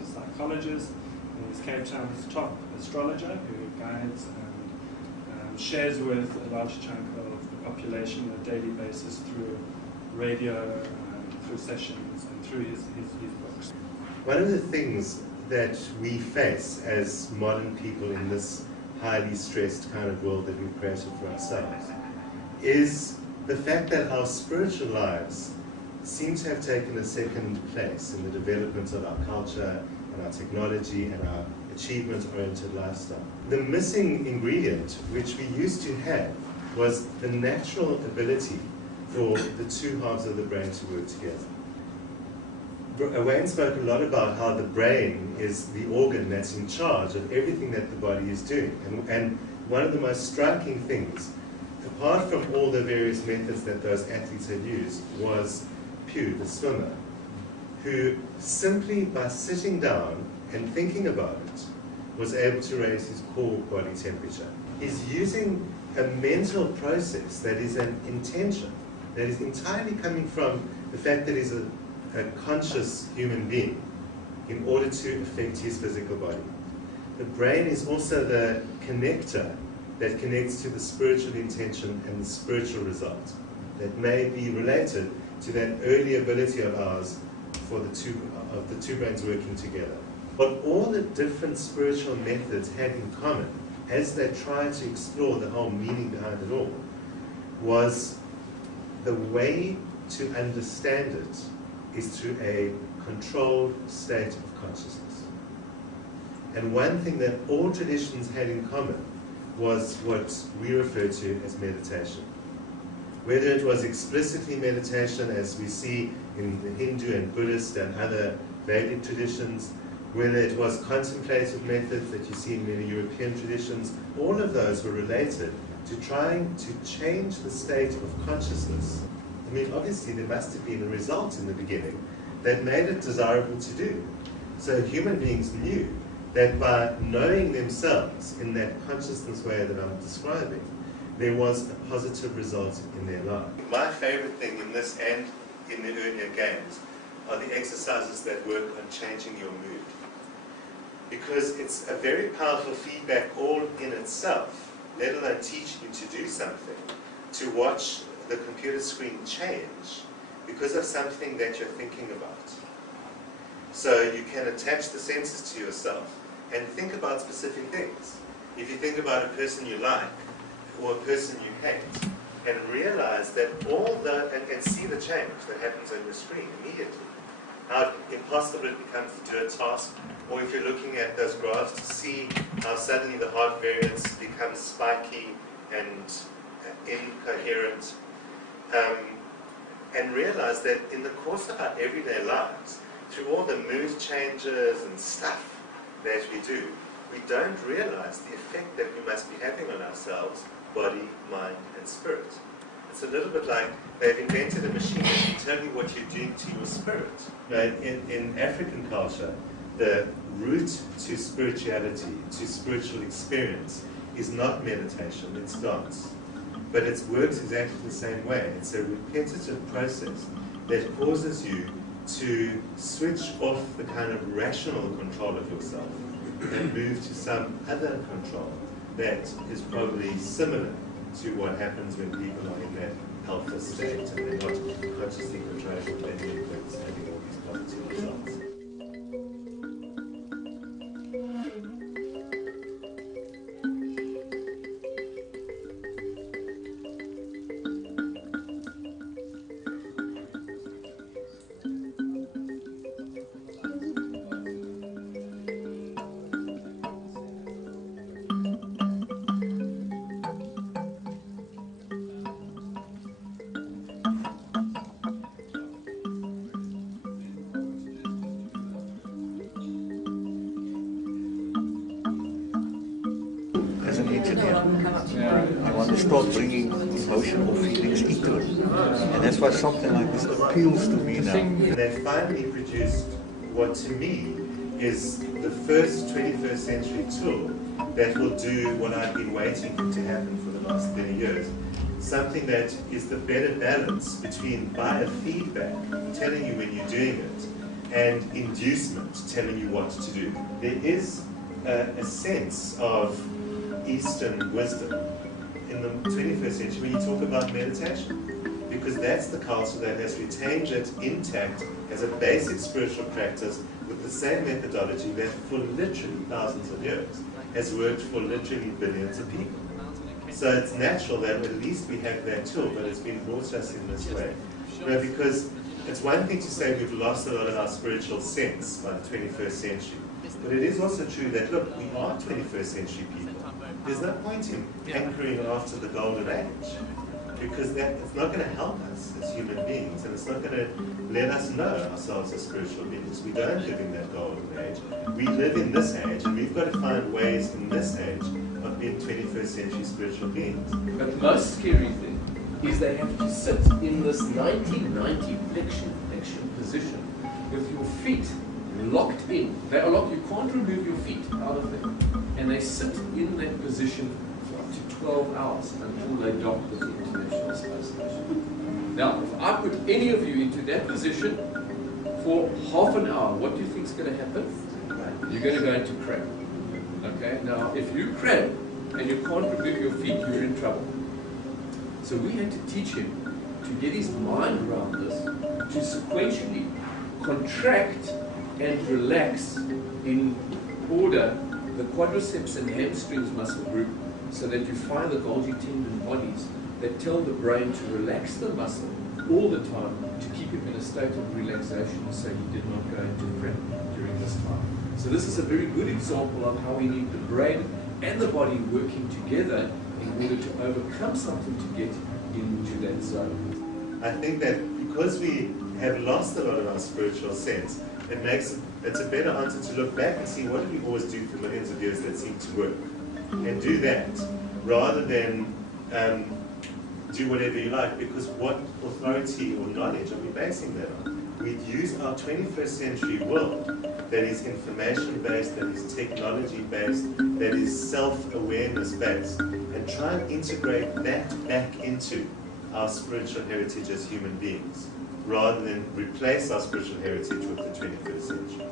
a psychologist, and he's Cape Town's top astrologer who guides and shares with a large chunk of the population on a daily basis through radio, through sessions, and through his books. One of the things that we face as modern people in this highly stressed kind of world that we've created for ourselves is the fact that our spiritual lives seem to have taken a second place in the development of our culture and our technology and our achievement-oriented lifestyle. The missing ingredient, which we used to have, was the natural ability for the two halves of the brain to work together. Wayne spoke a lot about how the brain is the organ that's in charge of everything that the body is doing. And one of the most striking things, apart from all the various methods that those athletes had used, was Pugh, the swimmer, who simply by sitting down and thinking about it was able to raise his core body temperature. He's using a mental process that is an intention, that is entirely coming from the fact that he's a conscious human being in order to affect his physical body. The brain is also the connector that connects to the spiritual intention and the spiritual result that may be related to that early ability of ours for the two brains working together. What all the different spiritual methods had in common as they tried to explore the whole meaning behind it all was the way to understand it is through a controlled state of consciousness. And one thing that all traditions had in common was what we refer to as meditation. Whether it was explicitly meditation, as we see in the Hindu and Buddhist and other Vedic traditions, whether it was contemplative methods that you see in many European traditions, all of those were related to trying to change the state of consciousness. I mean, obviously there must have been a result in the beginning that made it desirable to do. So human beings knew that by knowing themselves in that consciousness way that I'm describing, there was a positive result in their life. My favorite thing in this and in the earlier games are the exercises that work on changing your mood. Because it's a very powerful feedback all in itself, let alone teach you to do something, to watch the computer screen change because of something that you're thinking about. So you can attach the senses to yourself and think about specific things. If you think about a person you like or a person you hate, and realize that and see the change that happens on your screen immediately, how impossible it becomes to do a task, or if you're looking at those graphs to see how suddenly the heart variance becomes spiky and incoherent, and realize that in the course of our everyday lives, through all the mood changes and stuff that we do, we don't realize the effect that we must be having on ourselves, body, mind, and spirit. It's a little bit like they've invented a machine that can tell you what you're doing to your spirit. In African culture, the route to spirituality, to spiritual experience, is not meditation, it's dance. But it works exactly the same way. It's a repetitive process that causes you to switch off the kind of rational control of yourself and move to some other control that is probably similar to what happens when people are in that alpha state and they're not consciously controlling what they're doing, but having all these positive results. As an engineer, I want to start bringing emotional feelings into it. And that's why something like this appeals to me now. They finally produced what to me is the first 21st century tool that will do what I've been waiting for to happen for the last 30 years. Something that is the better balance between biofeedback, telling you when you're doing it, and inducement telling you what to do. There is a sense of Eastern wisdom in the 21st century when you talk about meditation, because that's the culture that has retained it intact as a basic spiritual practice with the same methodology that for literally thousands of years has worked for literally billions of people. So it's natural that at least we have that tool, but it's been brought to us in this way. Because it's one thing to say we've lost a lot of our spiritual sense by the 21st century, but it is also true that, look, we are 21st century people. There's no point in hankering after the golden age, because it's not going to help us as human beings, and it's not going to let us know ourselves as spiritual beings. We don't live in that golden age. We live in this age, and we've got to find ways in this age of being 21st century spiritual beings. But the most scary thing is they have to sit in this 1990 flexion position with your feet locked in. They are locked. You can't remove your feet out of them. And they sit in that position for up to 12 hours until they dock with the International Space Station. Now, if I put any of you into that position for half an hour, what do you think is going to happen? You're going to go into cramp. Okay? Now, if you cramp and you can't remove your feet, you're in trouble. So we had to teach him to get his mind around this, to sequentially contract and relax in order the quadriceps and hamstrings muscle group, so that you find the Golgi tendon bodies that tell the brain to relax the muscle all the time to keep him in a state of relaxation so he did not go into cramp during this time. So this is a very good example of how we need the brain and the body working together in order to overcome something to get into that zone. I think that because we have lost a lot of our spiritual sense, it's a better answer to look back and see what did we always do for millions of years that seemed to work, and do that rather than do whatever you like, because what authority or knowledge are we basing that on? We'd use our 21st century world that is information based, that is technology based, that is self-awareness based, and try and integrate that back into our spiritual heritage as human beings, rather than replace our spiritual heritage with the 21st century.